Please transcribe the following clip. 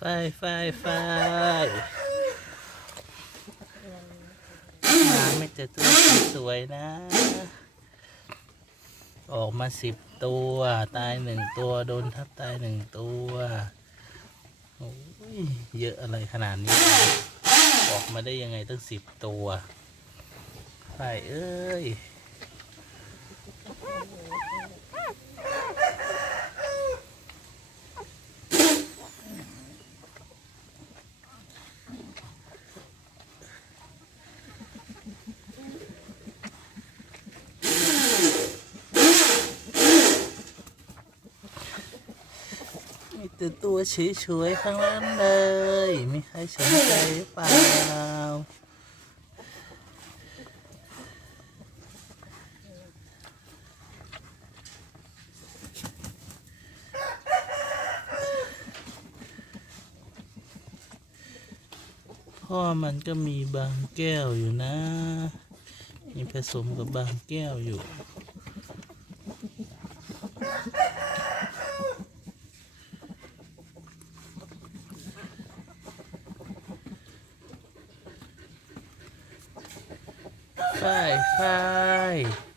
ไฟไฟไฟมาไม่เจอตัวสวยนะ ออกมาสิบตัว ตายหนึ่งตัวโดนทับตายหนึ่งตัวโอ้ยเยอะอะไรขนาดนี้ ออกมาได้ยังไงตั้งสิบตัวไฟเอ้ย มี แต่ตัวเฉยๆข้างล่างเลยมีใครสนใจหรือเปล่าพ่อมันก็มีบางแก้วอยู่นะ มีผสมกับบางแก้วอยู่ ไฟไฟ